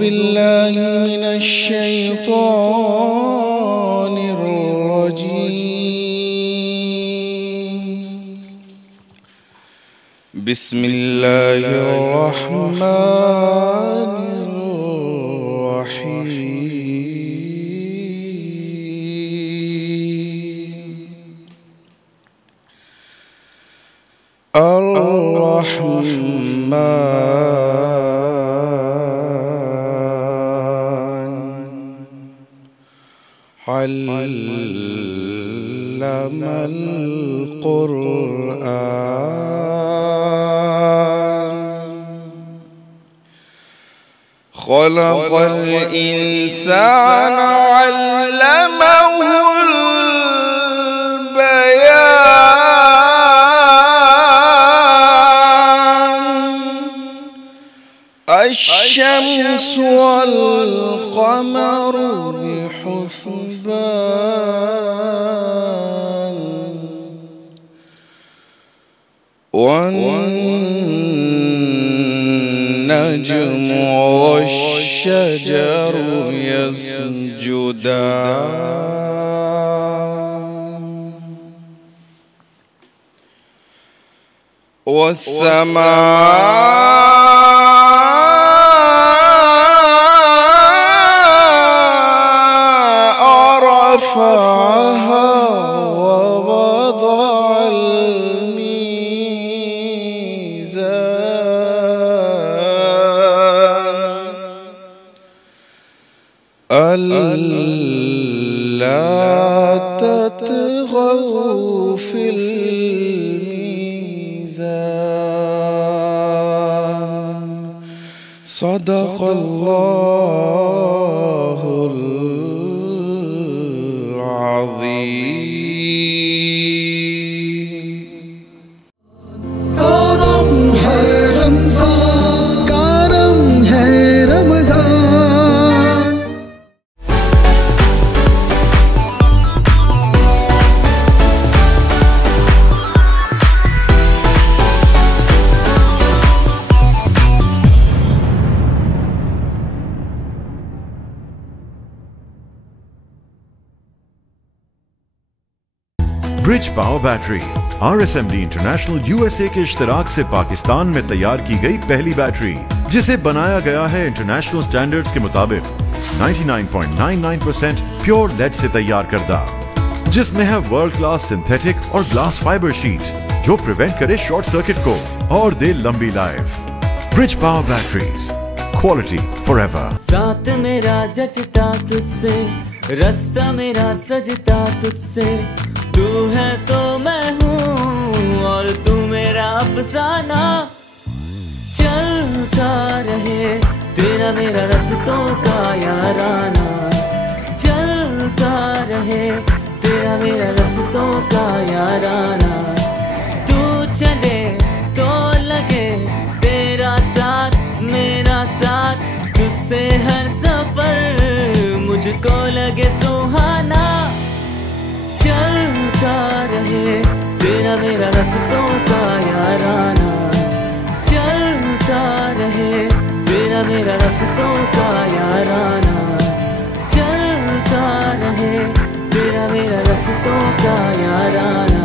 بالله من الشيطان الرجيم. بسم الله الرحمن الرحيم. الرحمن علم القرآن خلق الإنسان علمه البيان. الشمس والقمر بحسبان والنجم والشجر يسجدان والسماء رفعها ووضع الميزان ألا تطغوا في الميزان. صدق الله العظيم. کرم ہے رمضان، کرم ہے رمضان. برج power battery RSMD international USA کے اشتراک سے پاکستان میں تیار کی گئی پہلی بیٹری، جسے بنایا گیا ہے انٹرنیشنل سٹینڈرڈز کے مطابق 99.99% پیور لیڈ سے تیار کردہ، جس میں ہے ورلڈ کلاس سنتھیٹک اور گلاس فائبر شیٹ جو پریونٹ کرے شارٹ سرکٹ کو اور دے لمبی life. Bridge power batteries, quality for ever. ساتھ میرا جچتا تجھ سے، رستہ میرا سجتا تجھ سے، تو ہے تو میں ہوں اور تو میرا افسانہ. چلتا رہے تیرا میرا رستوں کا یارانہ، چلتا رہے تیرا میرا رستوں کا یارانہ. تو چلے تو لگے تیرا ساتھ میرا ساتھ، تجھ سے ہر سفر مجھ کو لگے سہانا. چلتا رہے تیرا میرا رستوں کا یارانہ، چلتا رہے تیرا میرا رستوں کا یارانہ، چلتا رہے تیرا میرا رستوں کا یارانہ.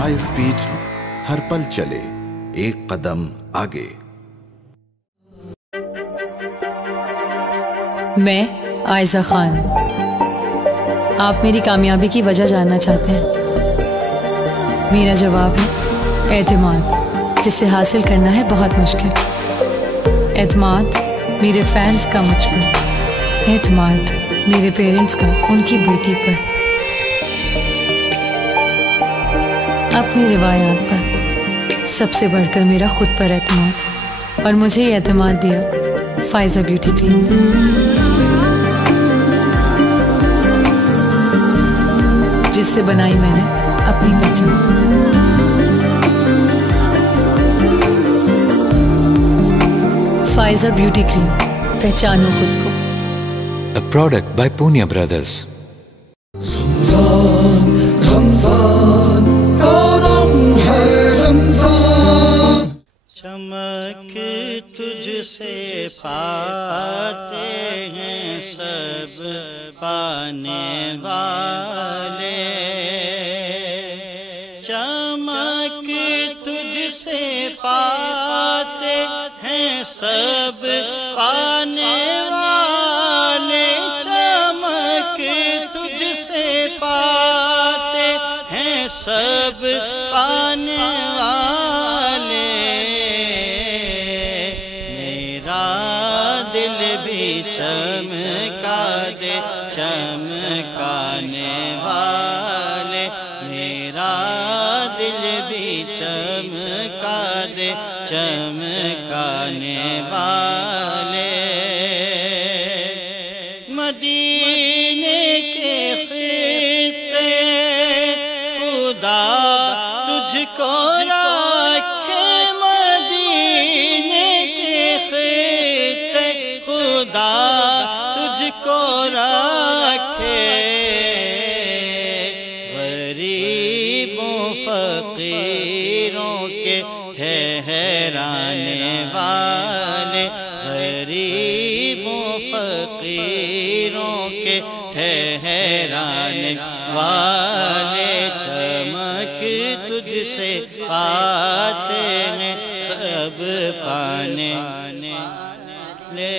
ہائی اسپیڈ ہر پل چلے ایک قدم آگے. میں عائزہ خان. آپ میری کامیابی کی وجہ جاننا چاہتے ہیں؟ میرا جواب ہے اعتماد، جسے حاصل کرنا ہے بہت مشکل. اعتماد میرے فینس کا مجھ پر، اعتماد میرے پیرنٹس کا ان کی بیٹی پر، اپنی روایات پر، سب سے بڑھ کر میرا خود پر اعتماد. اور مجھے یہ اعتماد دیا فائزہ بیوٹی کریم نے. جس سے بنائی میں نے اپنی پہچان. فائزہ بیوٹی کریم، پہچانو خود کو. A product by Punya Brothers. Ramzan Ramzan کرم ہے رمضان. چمک چمک تجھ سے پاتے ہیں سب پانے والے، چمک تجھ سے پاتے ہیں سب پانے والے، چمک تجھ سے پاتے ہیں سب پانے والے، میرا دل بھی چمکا دے چمکانے والے، میرا دل بھی چمکا دے چمکانے والے، مدینے کے خطے خدا تجھ کو رکھے، مدینے کے خطے خدا تجھ کو رکھے، غریبوں فقیروں کے ٹھہرانے والے، غریبوں فقیروں کے ٹھہرانے والے، چمک تجھ سے پاتے ہیں سب پانے لے،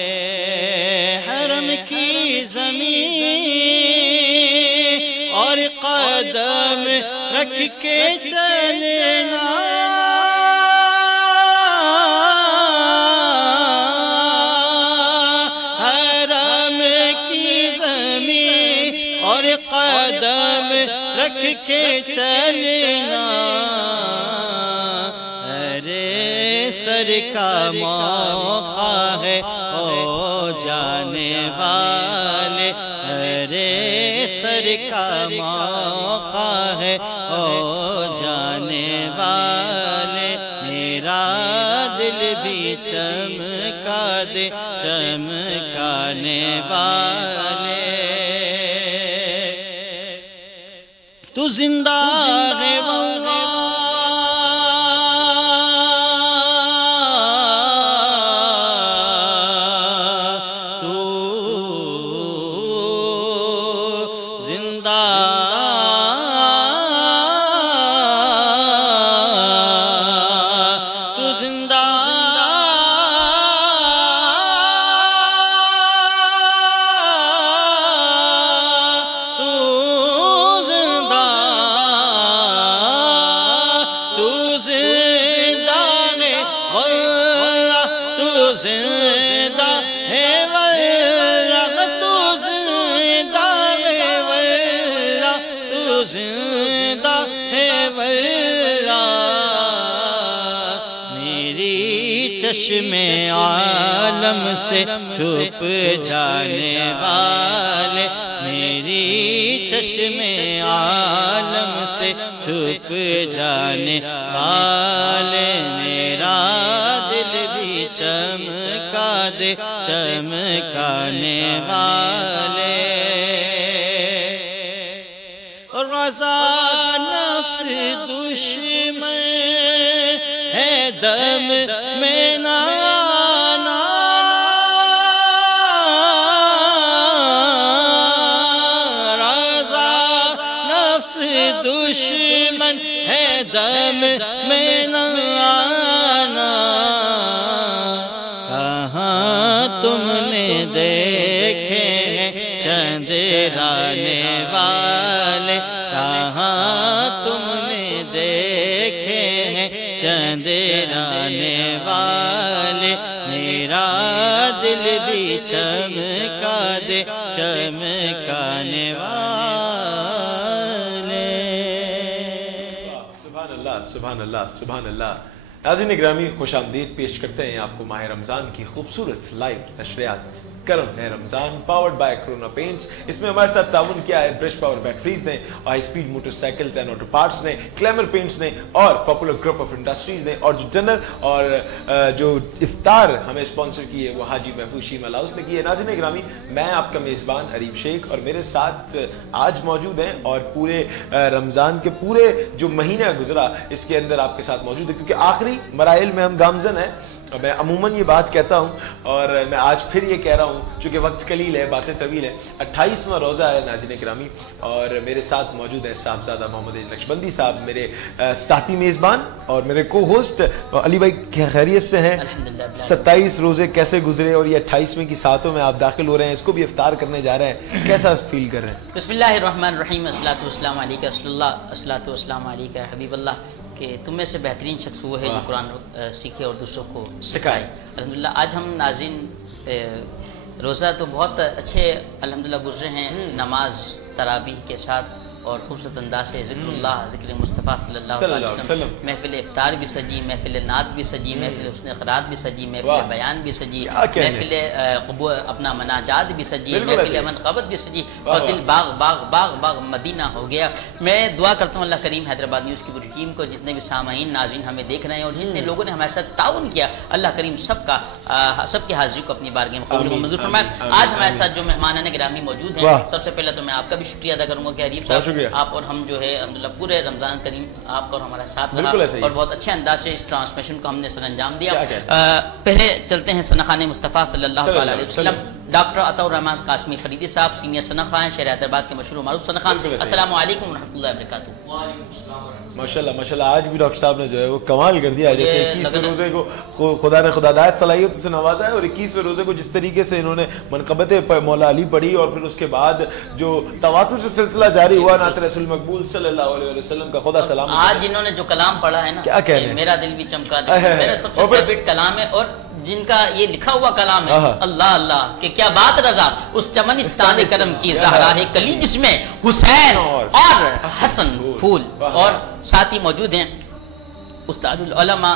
حرم کی زمین اور قدم رکھ کے چلنا، حرم کی زمین اور قدم رکھ کے چلنا، ارے سر کا موقع ہے او جانے والے، ارے سر کا موقع ہے او جانے والے، میرا دل بھی چمکا دے چمکانے والے، تو زندہ ہے واللہ، تو زندہ تو زندہ زندہ ہے واللہ، تو زندہ ہے واللہ، تو زندہ ہے واللہ، میری چشم عالم سے چھپ جانے والے، میری چشم عالم سے چھپ جانے والے، میرا دل بھی چمکا دے چمکانے والے، رضا نفس دشمن ہے دم میں نانا، رضا نفس دشمن ہے دم میں نانا، کہاں تم نے دیکھے ہیں چندرانے والے، کہاں تم نے دیکھے ہیں چندرانے والے، میرا دل بھی چمکا دے چمکانے والے، سبحان اللہ سبحان اللہ سبحان اللہ۔ ناظرین گرامی، خوش آمدید پیش کرتے ہیں آپ کو ماہ رمضان کی خوبصورت لائیو نشریات کرم ہے رمضان پاورڈ بائی کرونا پینٹس۔ اس میں ہمارے ساتھ تعاون کیا ہے برش پاور بیٹریز نے، high speed motor cycles and auto parts نے، کلیمر پینٹس نے اور پاپولر گروپ آف انڈسٹریز نے، اور جو ڈنر اور جو افطار ہمیں اسپانسر کی ہے وہ حاجی محفوظ شیما لاؤس نے کی ہے۔ ناظرین گرامی، میں آپ کا میزبان عریف شیخ اور میرے ساتھ آج موجود ہیں اور پورے رمضان کے پورے جو مہینہ گزرا اس کے اندر آپ کے ساتھ موجود ہے، کیونکہ آخری مراحل میں ہم گامزن ہیں۔ اور میں عموماً یہ بات کہتا ہوں اور میں آج پھر یہ کہہ رہا ہوں چونکہ وقت قلیل ہے، باتیں طویل ہیں. 28واں روزہ ہے ناظرین گرامی، اور میرے ساتھ موجود ہے صاحبزادہ محمد علی نقشبندی صاحب، میرے ساتھی میزبان اور میرے کو ہوسٹ. علی بھائی خیریت سے ہیں؟ 27 روزے کیسے گزرے اور یہ 28ویں کی ساتوں میں آپ داخل ہو رہے ہیں، اس کو بھی افطار کرنے جا رہے ہیں، کیسا فیل کر رہے ہیں؟ بسم اللہ الرحمن الرحیم، الصلاۃ والسلام علیکہ رسول اللہ، الصلاۃ والسلام علیکہ حبیب اللہ. کہ تم میں سے بہترین شخص وہ ہے جو قرآن سیکھے اور دوسروں کو سکھائے. الحمدللہ آج ہم ناظرین روزہ تو بہت اچھے الحمدللہ گزرے ہیں، نماز تراویح کے ساتھ اور خوبصورت انداز سے ذکر اللہ، ذکر مصطفیٰ صلی اللہ علیہ وسلم. محفل افطار بھی سجی، محفل نعت بھی سجی، محفل حسن قرات بھی سجی، محفل بیان بھی سجی، محفل اپنا مناجات بھی سجی، محفل منقبت بھی سجی، اور دل باغ باغ باغ باغ مدینہ ہو گیا. میں دعا کرتا ہوں اللہ کریم حیدرآباد نیوز کی پوری ٹیم کو، جتنے بھی سامعین ناظرین ہمیں دیکھ رہے ہیں اور جتنے لوگوں نے ہمارے ساتھ تعاون کیا، اللہ کریم سب کی حاضری کو اپنی بارگاہ میں قبول و منظور فرمائے. آج ہمارے ساتھ جو مہمان گرامی موجود ہیں، سب سے پہلے تو میں آپ کا بھی شکریہ ادا کروں گا کہ حریف صاحب آپ اور ہم جو ہے الحمدللہ پورے رمضان کریم آپ کا اور ہمارا ساتھ رہا اور بہت اچھے انداز سے اس ٹرانسمیشن کو ہم نے سر انجام دیا. پہلے چلتے ہیں ثناخان مصطفیٰ صلی اللہ علیہ وسلم. ڈاکٹر عطا الرحمان قاسمی فریدی صاحب، سینئر ثناخان ہیں، شہر حیدرآباد کے مشہور معروف ثناخان. السلام علیکم ورحمۃ اللہ وبرکاتہ. ماشاءاللہ ماشاءاللہ آج بھی ڈاکٹر صاحب نے جو ہے وہ کمال کر دیا. جیسے 21ویں روزے کو خدا نے خداداد صلاحیت سے نوازا ہے، اور 21ویں روزے کو جس طریقے سے انہوں نے منقبت مولا علی پڑھی اور پھر اس کے بعد جو تواتر سے سلسلہ جاری ہوا نعت رسول مقبول صلی اللہ علیہ وسلم کا، خدا سلام. آج انہوں نے جو کلام پڑھا ہے نا، کیا کہہ رہے ہیں؟ میرا دل بھی چمکا دیا، میرا سب سے فیوریٹ کلام ہے، اور جن کا یہ لکھا ہوا کلام ہے اللہ اللہ کہ کیا بات رضا اس چمنستان کرم کی زہرا ہے کلی، جس میں حسین اور حسن پھول. اور ساتھ ہی موجود ہیں استاد العلماء،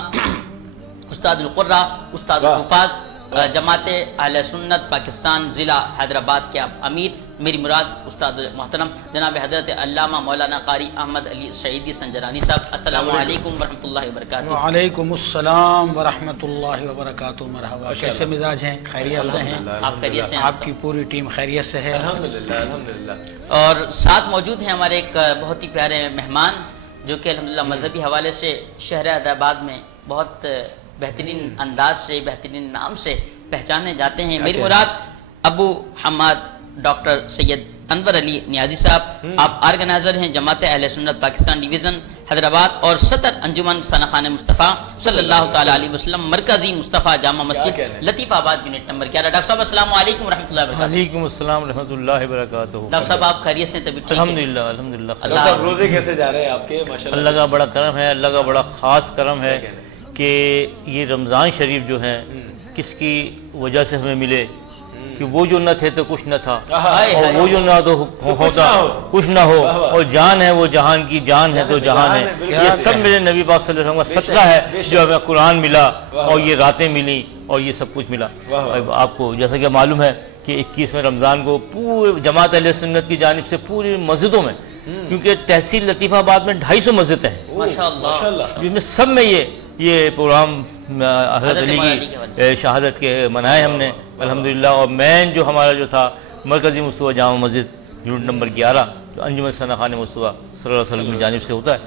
استاد القراء، استاد الحفاظ، جماعت اہل سنت پاکستان ضلع حیدرآباد کے امیر، میری مراد استاد محترم جناب حضرت علامہ مولانا قاری احمد علی سعیدی سنجرانی صاحب. السلام علیکم ورحمۃ اللہ وبرکاتہ. وعلیکم السلام ورحمۃ اللہ وبرکاتہ. مرحبا، کیسے مزاج ہیں؟ خیریت سے ہیں؟ آپ خیریت سے ہیں؟ آپ کی پوری ٹیم خیریت سے ہے؟ الحمدللہ الحمدللہ. اور ساتھ موجود ہیں ہمارے ایک بہت ہی پیارے مہمان جو کہ الحمدللہ مذہبی حوالے سے شہر حیدرآباد میں بہت بہترین انداز سے، بہترین نام سے پہچانے جاتے ہیں. میری مراد ابو حماد ڈاکٹر سید انور علی نیازی صاحب. آپ آرگنائزر ہیں جماعت اہل سنت پاکستان ڈویژن حیدرآباد اور صدر انجمن ثناخان مصطفیٰ صلی اللہ تعالی علیہ وسلم مرکزی مصطفیٰ جامع مسجد لطیف آباد یونٹ نمبر 11. ڈاکٹر صاحب السلام علیکم ورحمۃ اللہ وبرکاتہ. وعلیکم السلام ورحمۃ اللہ وبرکاتہ. ڈاکٹر صاحب آپ خیریت سے؟ طبیعت الحمدللہ الحمدللہ. ڈاکٹر صاحب روزے کیسے جا رہے ہیں آپ کے؟ ماشاءاللہ اللہ کا بڑا کرم ہے، اللہ کا بڑا خاص کرم ہے کہ یہ رمضان شریف جو ہے کس کی وجہ سے ہمیں ملے کہ وہ جو نہ تھے تو کچھ نہ تھا، اور وہ جو نہ تو ہوتا کچھ نہ ہو، اور جان ہے وہ جہان کی جان ہے تو جہان ہے. یہ سب میرے نبی پاک صلی اللہ علیہ وسلم کا صدقہ ہے جو ہمیں قرآن ملا اور یہ راتیں ملی اور یہ سب کچھ ملا. آپ کو جیسا کہ معلوم ہے کہ 21ویں رمضان کو پورے جماعت اہل سنت کی جانب سے پوری مسجدوں میں، کیونکہ تحصیل لطیف آباد میں 250 مسجدیں ہیں جس میں سب میں یہ پروگرام حضرت علی کی شہادت کے منائے ہم نے الحمدللہ. اور مین جو ہمارا جو تھا مرکزی مصطفیٰ جامع مسجد یونٹ نمبر 11 جو انجمن ثناخان مصطفیٰ صلی اللہ علیہ وسلم کی جانب سے ہوتا ہے،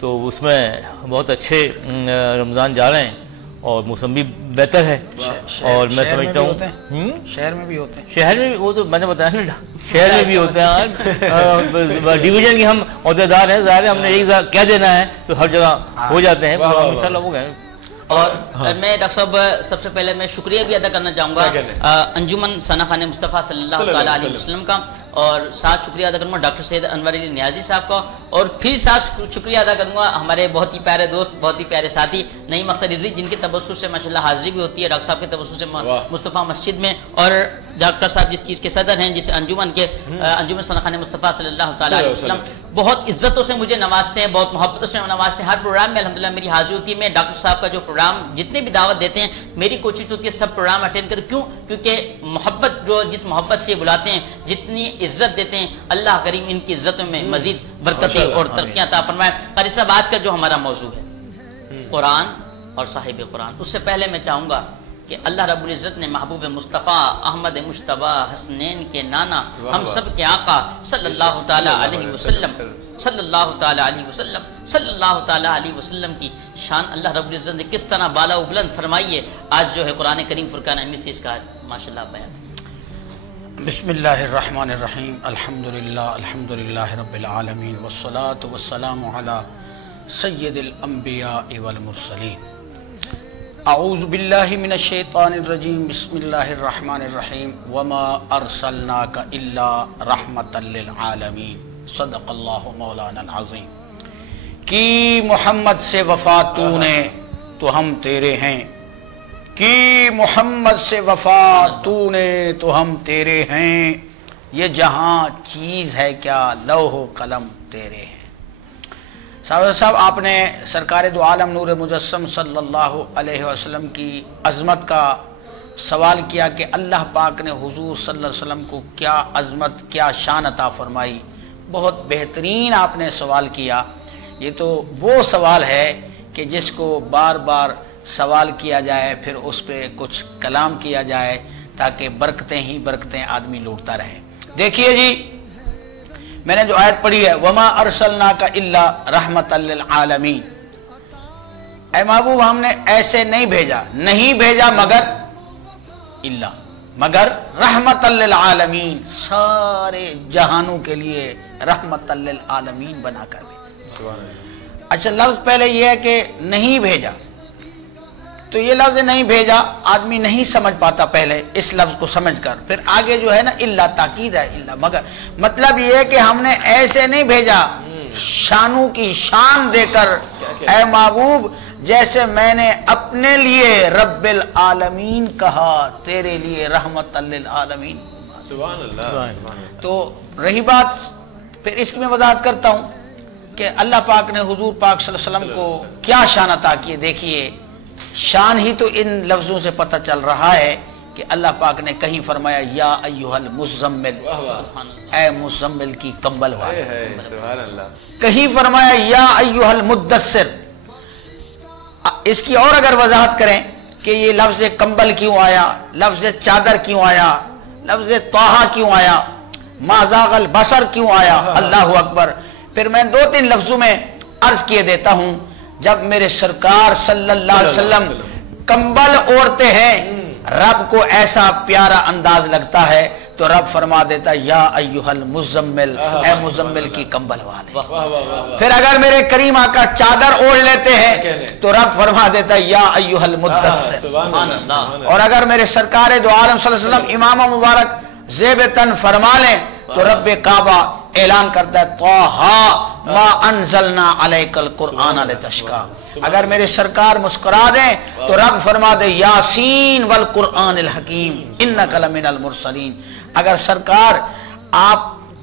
تو اس میں بہت اچھے رمضان جا رہے ہیں اور موسم بھی بہتر ہے. اور میں سمجھتا ہوں شہر میں بھی ہوتے ہیں، شہر میں وہ تو میں نے بتایا نا، شہر میں بھی ہوتے ہیں. ڈویژن کے ہم عہدیدار ہیں، ظاہر ہے ہم نے ایک کہہ دینا ہے تو ہر جگہ ہو جاتے ہیں، انشاءاللہ ہو گئے. اور میں ڈاکٹر صاحب سب سے پہلے میں شکریہ بھی ادا کرنا چاہوں گا انجمن ثناخان مصطفیٰ صلی اللہ تعالیٰ علیہ وسلم کا، اور ساتھ شکریہ ادا کروں گا ڈاکٹر سید انور علی نیازی صاحب کا، اور پھر ساتھ شکریہ ادا کروں گا ہمارے بہت ہی پیارے دوست، بہت ہی پیارے ساتھی نعیم اختر رضوی، جن کے توسط سے ماشاءاللہ حاضری بھی ہوتی ہے ڈاکٹر صاحب کے توسط سے مصطفیٰ مسجد میں. اور ڈاکٹر صاحب جس چیز کے صدر ہیں، جس انجمن کے انجمن ثناخان مصطفیٰ صلی اللہ تعالیٰ علیہ وسلم بہت عزتوں سے مجھے نوازتے ہیں، بہت محبتوں سے نوازتے ہیں. ہر پروگرام میں الحمدللہ میری حاضری ہوتی ہے. میں ڈاکٹر صاحب کا جو پروگرام جتنے بھی دعوت دیتے ہیں میری کوشش ہوتی ہے سب پروگرام اٹینڈ کروں. کیوں؟ کیونکہ محبت جو جس محبت سے بلاتے ہیں، جتنی عزت دیتے ہیں، اللہ کریم ان کی عزتوں میں مزید برکتیں اور ترقیاں عطا فرمائے. قاری صاحب آج کا جو ہمارا موضوع ہے قرآن اور صاحب قرآن، اس سے پہلے میں چاہوں گا کہ اللہ رب العزت نے محبوب مصطفیٰ احمد مشتبہ حسنین کے نانا ہم سب کے آقا صلی اللہ تعالیٰ علیہ وسلم صلی اللہ تعالیٰ علیہ وسلم صلی اللہ تعالیٰ علیہ وسلم کی شان اللہ رب العزت نے کس طرح بالا و بلند فرمائی ہے، آج جو ہے قرآن کریم فرقان حمید سے اس کا ماشاءاللہ بیان۔ بسم اللہ الرحمن الرحیم، الحمدللہ رب العالمین، والصلاة والسلام علی سید الانبیاء والمرسلین۔ اعوذ باللہ من الشیطان الرجیم، بسم اللہ الرحمن الرحیم، وما ارسلناک الا رحمتا للعالمین، صدق اللہ مولانا العظیم۔ کی محمد سے وفا تو نے تو ہم تیرے ہیں، کی محمد سے وفا تو نے تو ہم تیرے ہیں، یہ جہاں چیز ہے کیا لوح و قلم تیرے ہیں۔ صاحب آپ نے سرکار دو عالم نور مجسم صلی اللہ علیہ وسلم کی عظمت کا سوال کیا کہ اللہ پاک نے حضور صلی اللہ علیہ وسلم کو کیا عظمت کیا شان عطا فرمائی۔ بہت بہترین آپ نے سوال کیا۔ یہ تو وہ سوال ہے کہ جس کو بار بار سوال کیا جائے، پھر اس پہ کچھ کلام کیا جائے تاکہ برکتیں ہی برکتیں آدمی لوٹتا رہے۔ دیکھیے جی، میں نے جو آیت پڑھی ہے وما ارسلناک الا رحمتا للعالمین، اے محبوب ہم نے ایسے نہیں بھیجا مگر رحمتا للعالمین، سارے جہانوں کے لیے رحمتا للعالمین بنا کر دے۔ اچھا، لفظ پہلے یہ ہے کہ نہیں بھیجا، تو یہ لفظ نہیں بھیجا آدمی نہیں سمجھ پاتا پہلے اس لفظ کو سمجھ کر، پھر آگے جو ہے نا اللہ تاکید ہے، اللہ مگر، مطلب یہ ہے کہ ہم نے ایسے نہیں بھیجا شانوں کی شان دے کر، اے محبوب جیسے میں نے اپنے لیے رب العالمین کہا، تیرے لیے رحمت للعالمین۔ سبحان اللہ۔ تو رہی بات، پھر اس کی میں وضاحت کرتا ہوں کہ اللہ پاک نے حضور پاک صلی اللہ علیہ وسلم کو کیا شان عطا کیے۔ دیکھیے، شان ہی تو ان لفظوں سے پتہ چل رہا ہے کہ اللہ پاک نے کہیں فرمایا یا ایھا المزمل، اے مزمل کی کمبل والے، کہیں فرمایا یا ایھا المدثر۔ اس کی اور اگر وضاحت کریں کہ یہ لفظ کمبل کیوں آیا، لفظ چادر کیوں آیا، لفظ طٰہٰ کیوں آیا، ما زاغ البصر کیوں آیا، اللہ اکبر۔ پھر میں دو تین لفظوں میں عرض کیے دیتا ہوں، جب میرے سرکار صلی اللہ علیہ وسلم کمبل اوڑھتے ہیں، رب کو ایسا پیارا انداز لگتا ہے تو رب فرما دیتا یا ایھا المزمل، اے مزمل کی کمبل والے۔ پھر اگر میرے کریم آقا چادر اوڑھ لیتے ہیں تو رب فرما دیتا یا ایھا المدثر۔ اور اگر میرے سرکار دو عالم صلی اللہ علیہ وسلم امام مبارک زیب تن فرما لیں تو رب کعبہ اعلان کرتا ہے طٰہٰ ما انزلنا علیک القرآن لتشقیٰ۔ اگر میرے سرکار مسکرا دیں تو رب فرما دے یاسین والقرآن الحکیم انک لمن المرسلین۔ اگر سرکار آپ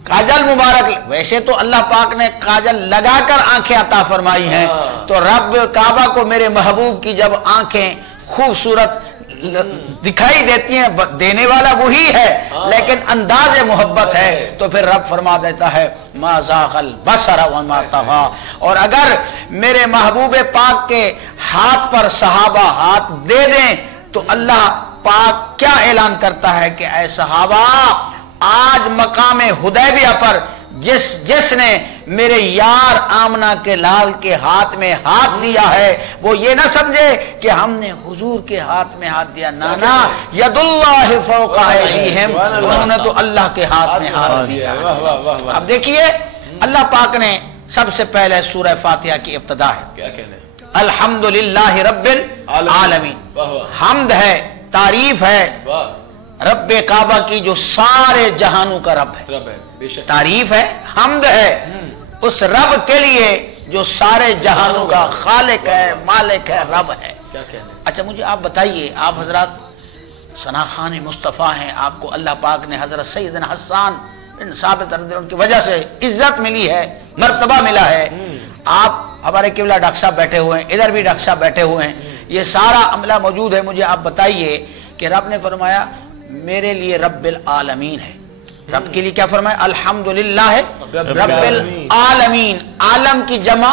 کاجل مبارک، ویسے تو اللہ پاک نے کاجل لگا کر آنکھیں عطا فرمائی ہیں، تو رب کعبہ کو میرے محبوب کی جب آنکھیں خوبصورت دکھائی دیتی ہیں، دینے والا وہی ہے لیکن انداز محبت ہے، تو پھر رب فرما دیتا ہے ما زاغ البصر وما طغیٰ۔ اور اگر میرے محبوب پاک کے ہاتھ پر صحابہ ہاتھ دے دیں تو اللہ پاک کیا اعلان کرتا ہے کہ اے صحابہ، آج مقام حدیبیہ پر جس نے میرے یار آمنہ کے لال کے ہاتھ میں ہاتھ دیا ہے، وہ یہ نہ سمجھے کہ ہم نے حضور کے ہاتھ میں ہاتھ دیا، نانا ید اللہ فوق ایدیہم، انہوں نے تو اللہ کے ہاتھ میں ہاتھ دیا۔ اب دیکھیے، اللہ پاک نے سب سے پہلے سورہ فاتحہ کی ابتدا ہے الحمدللہ رب العالمین، حمد ہے، تعریف ہے رب کعبہ کی جو سارے جہانوں کا رب ہے، تعریف ہے، حمد ہے اس رب کے لیے جو سارے جہانوں کا خالق ہے، مالک ہے، رب ہے۔ اچھا مجھے آپ بتائیے، آپ حضرات ثناخان مصطفیٰ ہیں، آپ کو اللہ پاک نے حضرت سیدنا حسان بن ثابت رضی اللہ عنہ کی وجہ سے عزت ملی ہے، مرتبہ ملا ہے۔ آپ ہمارے قبلہ ڈاکٹر صاحب بیٹھے ہوئے ہیں، ادھر بھی ڈاکٹر صاحب بیٹھے ہوئے ہیں، یہ سارا عملہ موجود ہے۔ مجھے آپ بتائیے کہ رب نے فرمایا میرے لیے رب العالمین ہے، رب کے لیے کیا فرمایا؟ الحمدللہ ہے رب العالمین، عالم کی جمع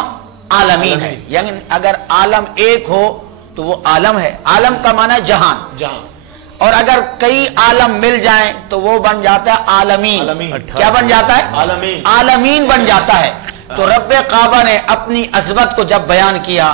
عالمین ہے، یعنی اگر عالم ایک ہو تو وہ عالم ہے، عالم کا معنی ہے جہان، اور اگر کئی عالم مل جائیں تو وہ بن جاتا ہے عالمین۔ کیا بن جاتا ہے؟ عالمین بن جاتا ہے۔ تو رب کعبہ نے اپنی عظمت کو جب بیان کیا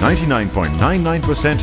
99.99%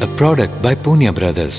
A product by Punya Brothers.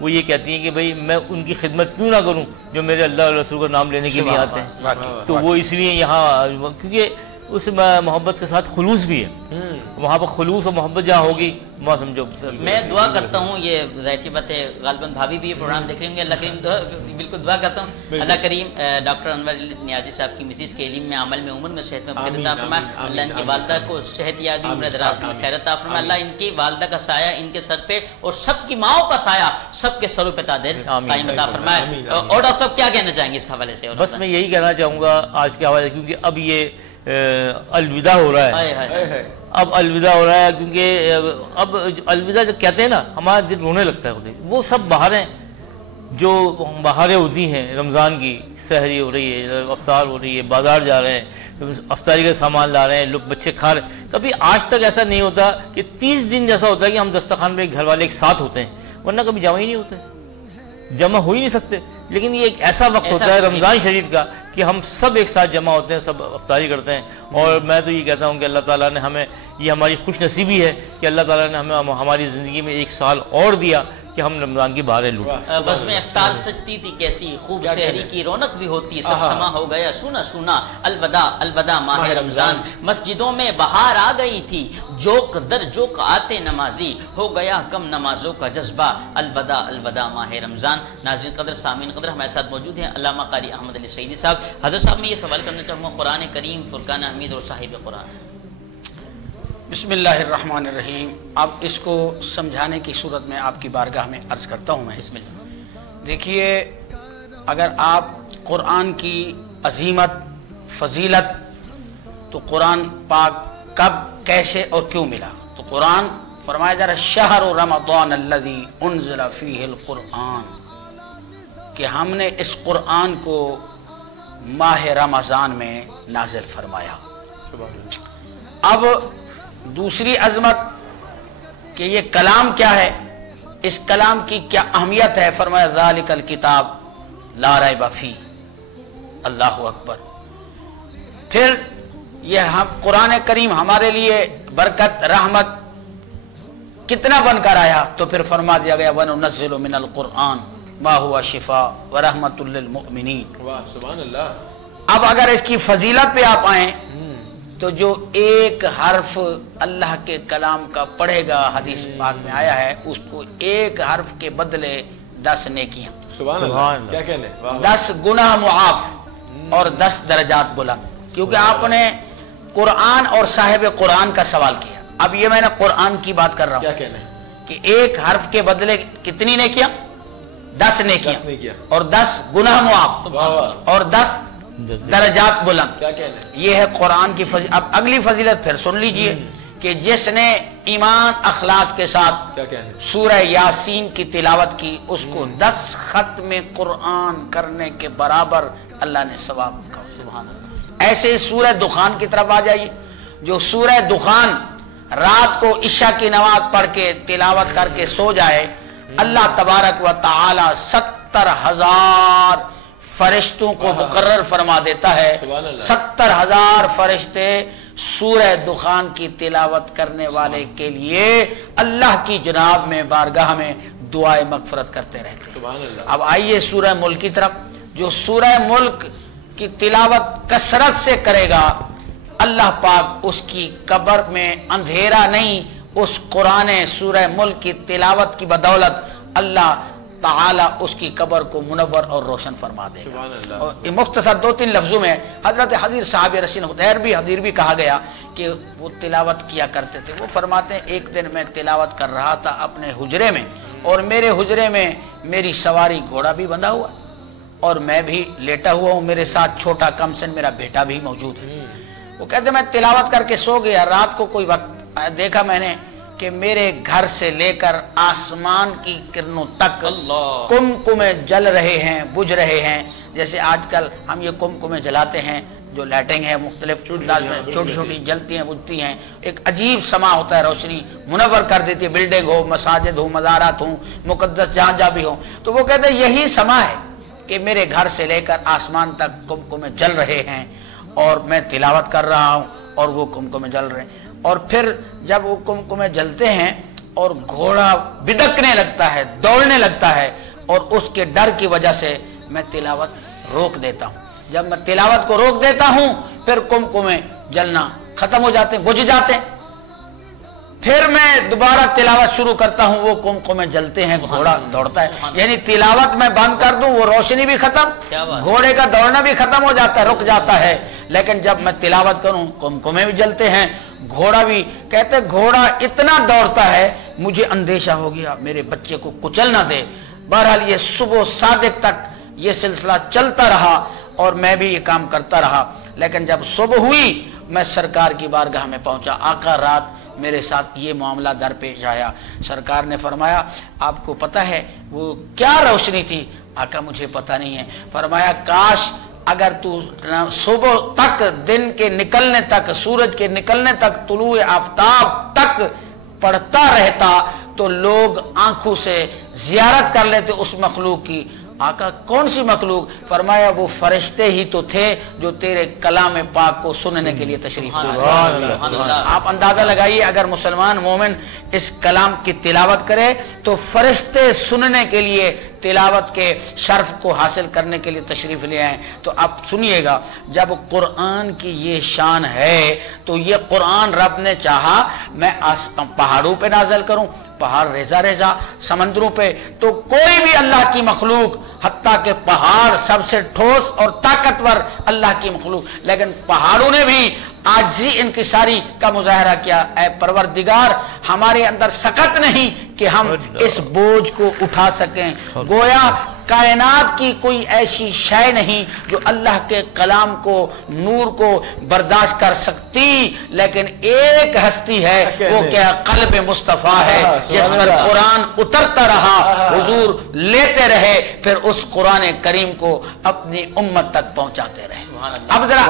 وہ یہ کہتی ہیں کہ بھئی میں ان کی خدمت کیوں نہ کروں جو میرے اللہ اور رسول کا نام لینے کے لیے آتے ہیں. تو وہ اس لیے یہاں کیونکہ اس محبت کے ساتھ خلوص بھی ہے, وہاں پر خلوص اور محبت جہاں ہوگی وہاں سمجھو. میں دعا کرتا ہوں, یہ ظاہر سی بات ہے غالباً بھابھی بھی یہ پروگرام دیکھ رہے ہوں گے, اللہ کریم بالکل دعا کرتا ہوں اللہ کریم ڈاکٹر انور نیازی صاحب کی مسز کے علم میں, عمل میں, عمر میں, صحت میں برکت عطا فرمائے. اللہ ان کی والدہ کو صحت یابی, عمر دراز میں خیر عطا فرمائے. اللہ ان کی والدہ کا سایہ ان کے سر پہ اور سب کی ماؤں کا سایہ سب کے سروں پہ تادر قائم عطا فرمائے. اور ڈاکٹر صاحب کیا کہنا چاہیں گے اس حوالے سے؟ بس میں یہی کہنا چاہوں گا آج کے حوالے سے, کیونکہ اب یہ الوداع ہو رہا ہے, اب الوداع ہو رہا ہے, کیونکہ اب الوداع جو کہتے ہیں نا ہمارا دل رونے لگتا ہے. وہ سب بہاریں جو بہاریں ہوتی ہیں رمضان کی, سحری ہو رہی ہے, افطار ہو رہی ہے, بازار جا رہے ہیں, افطاری کا سامان لا رہے ہیں, لوگ بچے کھا رہے ہیں. کبھی آج تک ایسا نہیں ہوتا کہ 30 دن جیسا ہوتا ہے کہ ہم دسترخوان میں گھر والے ایک ساتھ ہوتے ہیں, ورنہ کبھی جمع ہی نہیں ہوتے, جمع ہو ہی نہیں سکتے. لیکن یہ ایک ایسا وقت ہوتا ہے رمضان شریف کا کہ ہم سب ایک ساتھ جمع ہوتے ہیں, سب افطاری کرتے ہیں. اور میں تو یہ کہتا ہوں کہ اللہ تعالیٰ نے ہمیں, یہ ہماری خوش نصیبی ہے کہ اللہ تعالیٰ نے ہمیں ہماری زندگی میں 1 سال اور دیا کہ ہم رمضان کی بہاریں لوٹیں. بس میں افطار سجتی تھی کیسی خوب, سحری کی رونق بھی ہوتی, سب سما ہو گیا سونا سونا, الوداع الوداع ماہ رمضان. مسجدوں میں بہار آ گئی تھی, جوک در جوک آتے نمازی, ہو گیا کم نمازوں کا جذبہ, الوداع الوداع ماہ رمضان. ناظرین قدر, سامعین قدر, ہمارے ساتھ موجود ہیں علامہ قاری احمد علی سعیدی صاحب. حضرت صاحب میں یہ سوال کرنا چاہوں گا, قرآن کریم فرقان حمید اور صاحب قرآن. بسم اللہ الرحمن الرحیم. اب اس کو سمجھانے کی صورت میں آپ کی بارگاہ میں عرض کرتا ہوں میں. بسم اللہ. دیکھیے, اگر آپ قرآن کی عظیمت, فضیلت, تو قرآن پاک کب, کیسے اور کیوں ملا, تو قرآن فرمایا جا رہا ہے شہر رمضان الذی انزل فیہ القرآن, کہ ہم نے اس قرآن کو ماہ رمضان میں نازل فرمایا. اب دوسری عظمت کہ یہ کلام کیا ہے, اس کلام کی کیا اہمیت ہے, فرمایا ذالک الکتاب لا ریب فیہ. اللہ اکبر. پھر یہ ہم قرآن کریم ہمارے لیے برکت, رحمت کتنا بن کر آیا, تو پھر فرما دیا گیا وَنُنَزِّلُ مِنَ الْقُرْآنِ مَا هُوَ شِفَاءٌ وَرَحْمَةٌ لِّلْمُؤْمِنِينَ. واہ سبحان اللہ. اب اگر اس کی فضیلت پہ آپ آئیں تو جو ایک حرف اللہ کے کلام کا پڑھے گا, حدیث پاک میں آیا ہے, اس کو ایک حرف کے بدلے 10 نیکیاں, سبحان اللہ. کیا کہنے, 10 گناہ معاف اور 10 درجات بلند. کیونکہ آپ نے قرآن اور صاحب قرآن کا سوال کیا. اب یہ میں نے قرآن کی بات کر رہا ہوں, کیا کہنے کہ ایک حرف کے بدلے کتنی نیکیاں, 10 نیکیاں اور 10 گناہ معاف اور 10 درجات بلند. کیا کہنے, یہ ہے قرآن کی فضیلت. اب اگلی فضیلت پھر سن لیجئے کہ جس نے ایمان اخلاص کے ساتھ سورہ یاسین کی تلاوت کی, اس کو 10 ختم قرآن کرنے کے برابر اللہ نے ثواب کا. سبحان اللہ. ایسے سورہ دخان کی طرف آ جائیے, جو سورہ دخان رات کو عشاء کی نماز پڑھ کے تلاوت کر کے سو جائے, اللہ تبارک و تعالی 70,000 فرشتوں کو مقرر فرما دیتا ہے. 70,000 فرشتے سورہ دخان کی تلاوت کرنے والے کے لیے اللہ کی جناب میں, بارگاہ میں دعائے مغفرت کرتے رہتے ہیں. اب آئیے سورہ ملک کی طرف. جو سورہ ملک کی تلاوت کثرت سے کرے گا, اللہ پاک اس کی قبر میں اندھیرا نہیں, اس قرآن سورہ ملک کی تلاوت کی بدولت اللہ تعالی اس کی قبر کو منور اور روشن فرما دے گا. اور یہ مختصر 2-3 لفظوں میں حضرت حضیر صاحب رسول حضیر بھی کہا گیا کہ وہ تلاوت کیا کرتے تھے. وہ فرماتے ہیں ایک دن میں تلاوت کر رہا تھا اپنے حجرے میں, اور میرے حجرے میں میری سواری گھوڑا بھی بندھا ہوا اور میں بھی لیٹا ہوا ہوں, میرے ساتھ چھوٹا کم سن میرا بیٹا بھی موجود ہے. وہ کہتے میں تلاوت کر کے سو گیا, رات کو کوئی وقت دیکھا میں نے کہ میرے گھر سے لے کر آسمان کی کرنوں تک کمکمے جل رہے ہیں, بجھ رہے ہیں. جیسے آج کل ہم یہ کمکمے جلاتے ہیں, جو لائٹنگ ہے مختلف چھوٹی چھوٹی جلتی ہیں, بجھتی ہیں, ایک عجیب سما ہوتا ہے, روشنی منور کر دیتی ہے, بلڈنگ ہو, مساجد ہو, مزارات ہوں, مقدس جہاں جہاں بھی ہوں. تو وہ کہتے ہیں یہی سما ہے کہ میرے گھر سے لے کر آسمان تک کمکمے جل رہے ہیں اور میں تلاوت کر رہا ہوں اور وہ کمکمے جل رہے ہیں. اور پھر جب وہ کمکمے جلتے ہیں اور گھوڑا بدکنے لگتا ہے, دوڑنے لگتا ہے, اور اس کے ڈر کی وجہ سے میں تلاوت روک دیتا ہوں. جب میں تلاوت کو روک دیتا ہوں پھر کمکمے جلنا ختم ہو جاتے ہیں, بجھ جاتے ہیں. پھر میں دوبارہ تلاوت شروع کرتا ہوں, وہ کمکمے جلتے ہیں, گھوڑا دوڑتا ہے. یعنی تلاوت میں بند کر دوں, وہ روشنی بھی ختم, گھوڑے کا دوڑنا بھی ختم ہو جاتا ہے, رک جاتا ہے. لیکن جب میں تلاوت کروں کمکمے بھی جلتے ہیں, گھوڑا بھی. کہتے گھوڑا اتنا دوڑتا ہے مجھے اندیشہ ہو گیا میرے بچے کو کچل نہ دے. بہرحال یہ صبح صادق تک یہ سلسلہ چلتا رہا اور میں بھی یہ کام کرتا رہا. لیکن جب صبح ہوئی میں سرکار کی بارگاہ میں پہنچا. آقا رات میرے ساتھ یہ معاملہ درپیش آیا. سرکار نے فرمایا آپ کو پتہ ہے وہ کیا روشنی تھی؟ آقا مجھے پتہ نہیں ہے. فرمایا کاش اگر تو صبح تک, دن کے نکلنے تک, سورج کے نکلنے تک, طلوع آفتاب تک پڑھتا رہتا تو لوگ آنکھوں سے زیارت کر لیتے اس مخلوق کی. آقا کون سی مخلوق؟ فرمایا وہ فرشتے ہی تو تھے جو تیرے کلام پاک کو سننے کے لیے تشریف لائے. آپ اندازہ لگائیے اگر مسلمان مومن اس کلام کی تلاوت کرے تو فرشتے سننے کے لیے, تلاوت کے شرف کو حاصل کرنے کے لیے تشریف لے آئیں. تو آپ سنیے گا, جب قرآن کی یہ شان ہے تو یہ قرآن رب نے چاہا میں پہاڑوں پہ نازل کروں, پہاڑ ریزہ ریزہ, سمندروں پہ, تو کوئی بھی اللہ کی مخلوق, حتیٰ کہ پہاڑ سب سے ٹھوس اور طاقتور اللہ کی مخلوق, لیکن پہاڑوں نے بھی عاجزی انکساری کا مظاہرہ کیا. اے پروردگار ہمارے اندر سکت نہیں کہ ہم اس بوجھ کو اٹھا سکیں. گویا کائنات کی کوئی ایسی شے نہیں جو اللہ کے کلام کو, نور کو برداشت کر سکتی, لیکن ایک ہستی ہے وہ کیا قلب مصطفیٰ ہے جس پر قرآن اترتا رہا, حضور لیتے رہے, پھر اس قرآن کریم کو اپنی امت تک پہنچاتے رہے. اب ذرا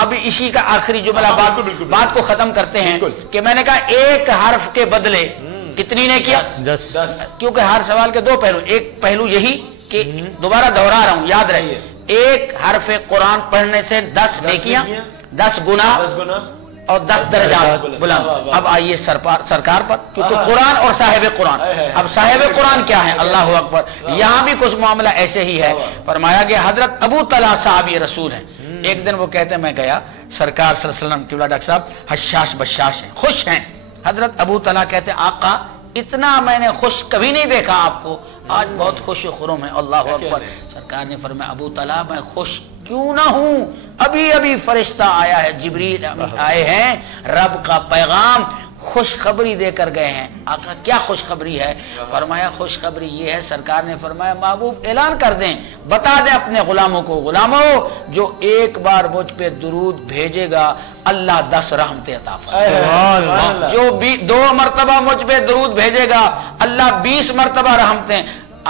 اب اسی کا آخری جملہ بات کو ختم کرتے ہیں کہ میں نے کہا ایک حرف کے بدلے کتنی نے کیا؟ 10. کیونکہ ہر سوال کے دو پہلو, ایک پہلو یہی کہ دوبارہ دہرا رہا ہوں, یاد رہیے ایک حرف قرآن پڑھنے سے 10 نیکیاں, 10 گناہ اور 10 درجات بلند. اب آئیے سرکار پر, کیونکہ قرآن اور صاحب قرآن. اب صاحب قرآن کیا ہے؟ اللہ اکبر. یہاں بھی کچھ معاملہ ایسے ہی ہے. فرمایا کہ حضرت ابو طلحہ صحابی رسول ہیں. ایک دن وہ کہتے ہیں میں گیا, سرکار صلی اللہ علیہ وسلم قبلہ ڈاکٹر صاحب حشاش بشاش ہیں, خوش ہیں. حضرت ابو طلحہ کہتے ہیں آقا اتنا میں نے خوش کبھی نہیں دیکھا آپ کو, آج بہت خوش و خرم ہے. اللہ اکبر. سرکار نے فرمایا ابو طلحہ میں خوش کیوں نہ ہوں, ابھی ابھی فرشتہ آیا ہے, جبریل آئے ہیں, رب کا پیغام خوشخبری دے کر گئے ہیں. آقا کیا خوشخبری ہے؟ فرمایا خوشخبری یہ ہے. سرکار نے فرمایا محبوب اعلان کر دیں, بتا دیں اپنے غلاموں کو, غلاموں جو ایک بار مجھ پہ درود بھیجے گا اللہ 10 رحمتیں عطا فرمائے, جو 2 مرتبہ مجھ پہ درود بھیجے گا اللہ 20 مرتبہ رحمتیں.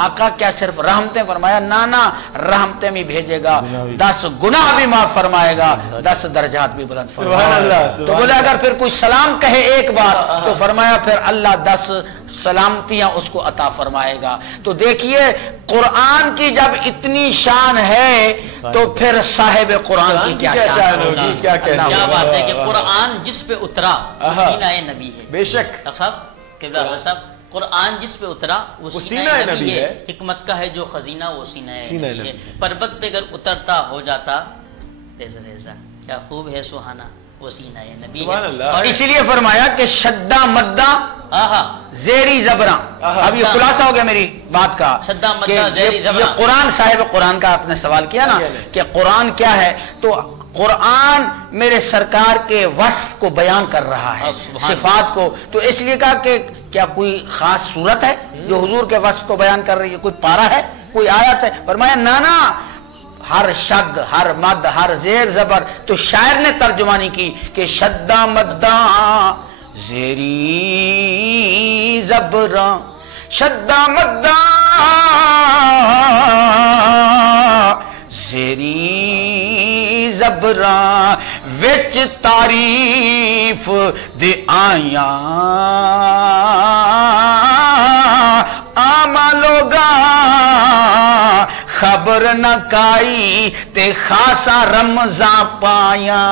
آقا کیا صرف رحمتیں؟ فرمایا نانا رحمتیں بھی بھیجے گا, 10 گناہ بھی معاف فرمائے گا, 10 درجات بھی بلند فرمائے گا. تو بولے اگر پھر کوئی سلام کہے ایک بار تو فرمایا پھر اللہ 10 سلامتیاں اس کو عطا فرمائے گا. تو دیکھیے قرآن کی جب اتنی شان ہے تو پھر صاحب قرآن کی کیا شان ہوگی. کیا بات ہے کہ قرآن جس پہ اترا وہ سینہ نبی ہے. بے شک صاحب قرآن جس پہ اترا وہ سینہ نبی ہے. حکمت کا ہے جو خزینہ وہ سینہ نبی ہے. پربت پہ اگر اترتا ہو جاتا ریزہ ریزہ, کیا خوب ہے سہانا وہ سینہ نبی ہے. اور اسی لیے فرمایا کہ شدہ مدہ زیری زبراں. اب یہ خلاصہ ہو گیا میری بات کا کہ یہ قرآن صاحب قرآن کا آپ نے سوال کیا نا کہ قرآن کیا ہے. تو قرآن میرے سرکار کے وصف کو بیان کر رہا ہے, صفات کو. تو اس لیے کہا کہ کیا کوئی خاص صورت ہے جو حضور کے وصف کو بیان کر رہی ہے؟ کوئی پارہ ہے, کوئی آیت ہے؟ فرمایا نانا ہر شد, ہر مد, ہر زیر زبر. تو شاعر نے ترجمانی کی کہ شدہ مدہ زیری زبراں, شدہ مدہ زیری زبراں, وچ تعریف دے آیاں آما لوگا خبر نہ کائی تے خاصا رمضان پایا.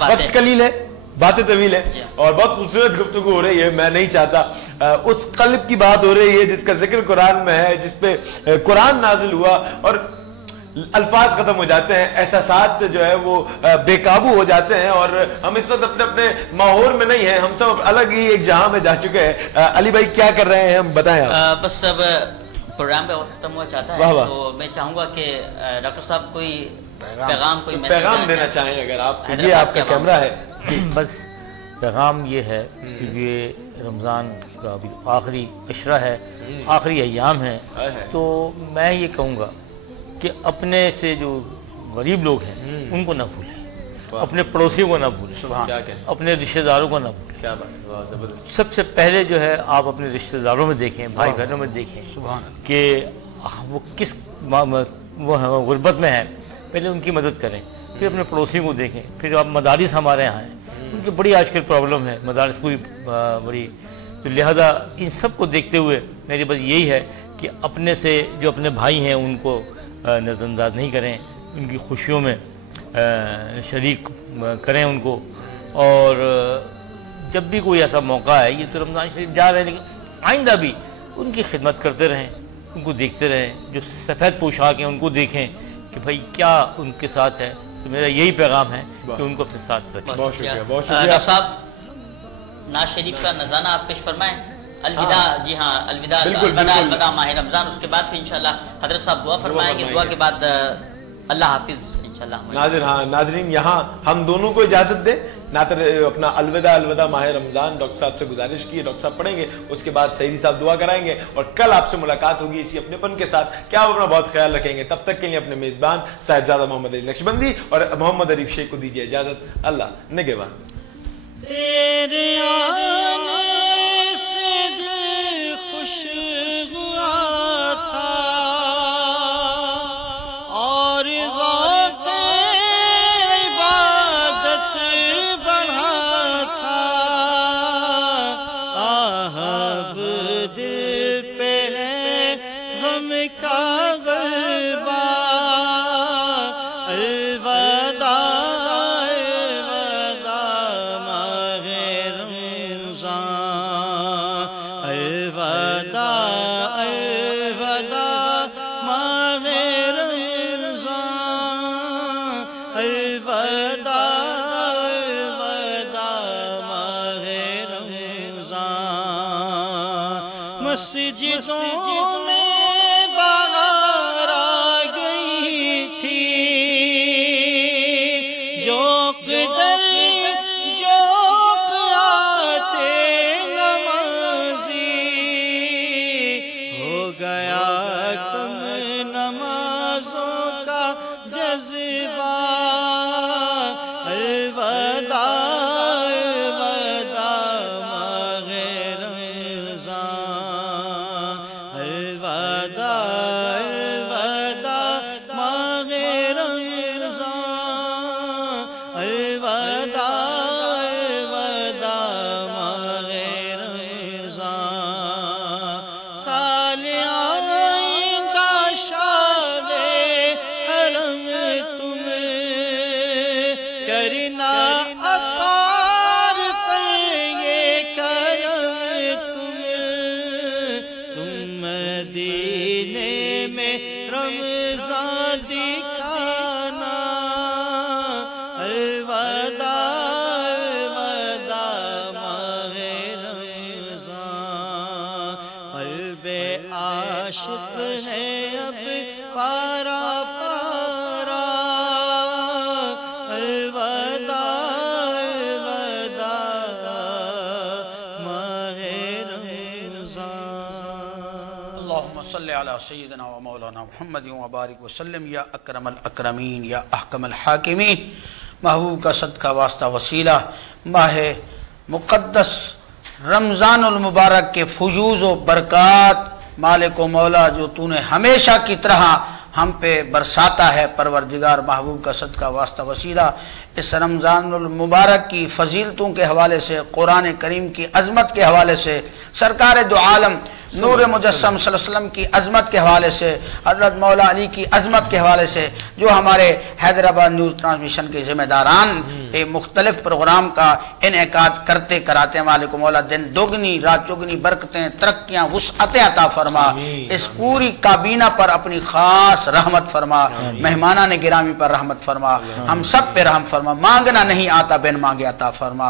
وقت قلیل ہے, باتیں طویل ہیں اور بہت خوبصورت گفتگو ہو رہی ہے. میں نہیں چاہتا اس قلب کی بات ہو رہی ہے جس کا ذکر قرآن میں ہے, جس پہ قرآن نازل ہوا اور الفاظ ختم ہو جاتے ہیں, احساسات جو ہے وہ بے قابو ہو جاتے ہیں, اور ہم اس وقت اپنے ماحول میں نہیں ہیں, ہم سب الگ ہی ایک جہاں میں جا چکے ہیں. علی بھائی کیا کر رہے ہیں, ہم بتائیں آپ. بس اب پروگرام کا وقت ختم ہوا چاہتا ہے, تو میں چاہوں گا کہ ڈاکٹر صاحب کوئی پیغام دینا چاہیں اگر آپ, یہ آپ کا کیمرہ ہے. بس پیغام یہ ہے کہ یہ رمضان کا آخری عشرہ ہے, آخری ایام ہے, تو میں یہ کہوں گا کہ اپنے سے جو غریب لوگ ہیں ان کو نہ بھولیں, اپنے پڑوسیوں کو نہ بھولیں, اپنے رشتہ داروں کو نہ بھولیں. سب سے پہلے جو ہے آپ اپنے رشتہ داروں میں دیکھیں, بھائی بہنوں میں دیکھیں کہ وہ کس غربت میں ہیں, پہلے ان کی مدد کریں. پھر اپنے پڑوسیوں کو دیکھیں. پھر آپ مدارس ہمارے یہاں ہیں, ان کی بڑی آج کل پرابلم ہے, مدارس پوری بڑی, تو لہذا ان سب کو دیکھتے ہوئے میری بس یہی ہے کہ اپنے سے جو اپنے بھائی ہیں ان کو نظر انداز نہیں کریں, ان کی خوشیوں میں شریک کریں ان کو. اور جب بھی کوئی ایسا موقع ہے, یہ تو رمضان شریف جا رہے ہیں لیکن آئندہ بھی ان کی خدمت کرتے رہیں, ان کو دیکھتے رہیں. جو سفید پوشاک ہیں ان کو دیکھیں کہ بھائی کیا ان کے ساتھ ہے, تو میرا یہی پیغام ہے کہ ان کو اپنے ساتھ رکھیں. بہت شکریہ. ڈاکٹر صاحب ناز شریف کا نذرانہ آپ پیش فرمائیں. الوداع, جی ہاں, الوداع, الوداع ماہ رمضان. اس کے بعد پھر انشاءاللہ حضرت صاحب دعا فرمائیں گے, دعا کے بعد اللہ حافظ انشاءاللہ. ناظرین یہاں ہم دونوں کو اجازت دیں, اپنا الوداع ماہ رمضان ڈاکٹر صاحب سے گزارش کی ہے, ڈاکٹر صاحب پڑھیں گے, اس کے بعد سعیدی صاحب دعا کرائیں گے, اور کل آپ سے ملاقات ہوگی اسی اپنے پن کے ساتھ. کیا آپ اپنا بہت خیال رکھیں گے. تب تک کے لیے اپنے میزبان صاحبزادہ محمد علی نقشبندی اور محمد عریف شیخ کو دیجیے اجازت. اللہ نگہبان. تیرے آنے سے دل خوش ہوا تھا اور ذوق عبادت بڑھا تھا. آہب دل پہ ہے غم کا غلبہ. الوداع مسجدوں میں بہار آ گئی تھی, جوق در جوق آتے نمازی. ہو گیا کم نمازوں کا جذبہ. الوداع عاشق ہے اب پارا پارا. الوداع ماہ رمضان. اللہم صلی علی سیدنا و مولانا محمد و بارک وسلم. یا اکرم الاکرمین یا احکم الحاکمین, محبوب کا صدقہ واسطہ وسیلہ ماہ مقدس رمضان المبارک کے فیوض و برکات مالک و مولا جو تو نے ہمیشہ کی طرح ہم پہ برساتا ہے, پروردگار محبوب کا صدقہ واسطہ وسیلہ اس رمضان المبارک کی فضیلتوں کے حوالے سے، قرآن کریم کی عظمت کے حوالے سے، سرکار دو عالم نور مجسم صلی اللہ علیہ وسلم کی عظمت کے حوالے سے، حضرت مولا علی کی عظمت کے حوالے سے، جو ہمارے حیدرآباد نیوز ٹرانسمیشن کے ذمہ داران مختلف پروگرام کا انعقاد کرتے کراتے ہیں، مالک مولا دن دوگنی رات چوگنی برکتیں، ترقیاں، وسعتیں عطا فرما، اس پوری کابینہ پر اپنی خاص رحمت فرما، مہمانان گرامی پر رحمت فرما، ہم سب پہ رحم فرما، مانگنا نہیں آتا بن مانگے عطا فرما،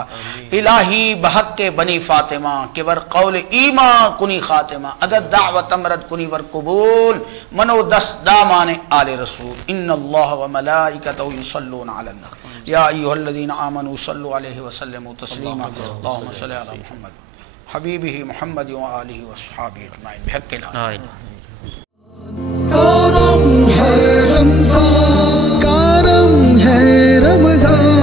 الہی بحق کے بنی فاطمہ کہ بر قول ایمان کنی خاتمہ، اگر دعوت امرد کنی ور قبول، منو دست دامان آل رسول، ان اللہ و ملائکتہ یصلون علی النبی یا ایہا الذین آمنوا صلوا علیہ وسلموا تسلیما، اللہم صلی علی محمد حبیبہ محمد و آلہ و صحابہ اجمعین بحق لا الہ کرم ہے رمضان، کرم ہے رمضان۔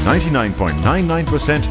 99.99%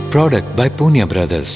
A product by Punya Brothers.